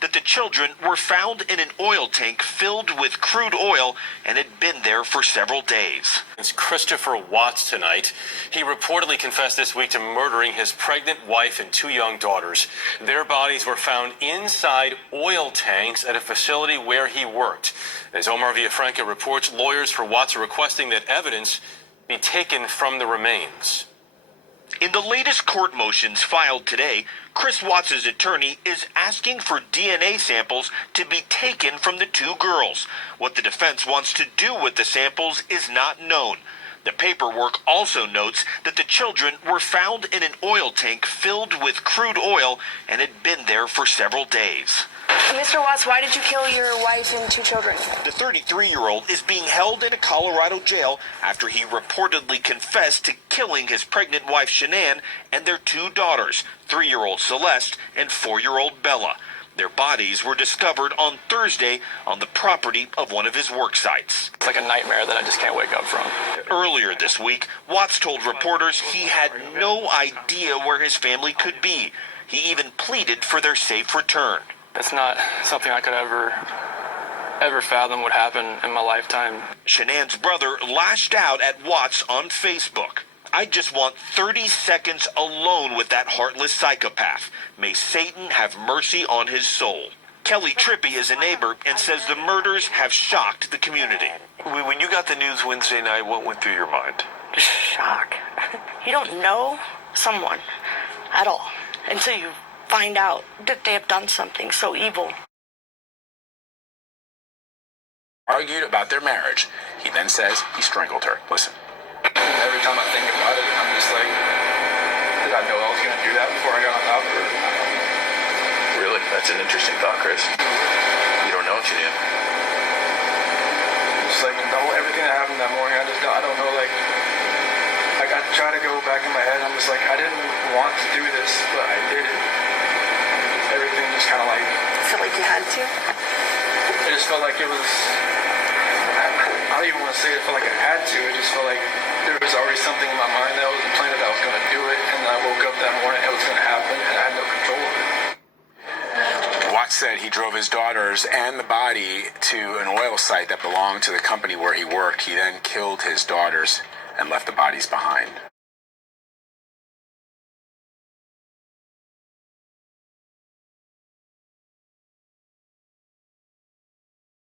that the children were found in an oil tank filled with crude oil and had been there for several days. It's Christopher Watts tonight. He reportedly confessed this week to murdering his pregnant wife and 2 young daughters. Their bodies were found inside oil tanks at a facility where he worked. As Omar Villafranca reports, lawyers for Watts are requesting that evidence be taken from the remains. In the latest court motions filed today, Chris Watts' attorney is asking for DNA samples to be taken from the 2 girls. What the defense wants to do with the samples is not known. The paperwork also notes that the children were found in an oil tank filled with crude oil and had been there for several days. Mr. Watts, why did you kill your wife and 2 children? The 33-year-old is being held in a Colorado jail after he reportedly confessed to killing his pregnant wife Shanann and their 2 daughters, 3-year-old Celeste and 4-year-old Bella. Their bodies were discovered on Thursday on the property of one of his work sites. It's like a nightmare that I just can't wake up from. Earlier this week, Watts told reporters he had no idea where his family could be. He even pleaded for their safe return. It's not something I could ever fathom would happen in my lifetime. Shanann's brother lashed out at Watts on Facebook. I just want 30 seconds alone with that heartless psychopath. May Satan have mercy on his soul. Kelly Trippi is a neighbor and says the murders have shocked the community. When you got the news Wednesday night, what went through your mind? Shock. You don't know someone at all until you find out that they have done something so evil. Argued about their marriage. He then says he strangled her. Listen. Every time I think about it, I'm just like, did I know I was going to do that before I got on top of her? Really? That's an interesting thought, Chris. You don't know what you did. Just like, everything that happened that morning, I don't know, like I try to go back in my head, I'm just like, I didn't want to do this, but I did it. Everything just kind of like... Feel like you had to? I just felt like it was... I don't even want to say it felt like I had to. It just felt like there was already something in my mind that was implanted that I was going to do it, and I woke up that morning, it was going to happen, and I had no control of it. Watts said he drove his daughters and the body to an oil site that belonged to the company where he worked. He then killed his daughters and left the bodies behind.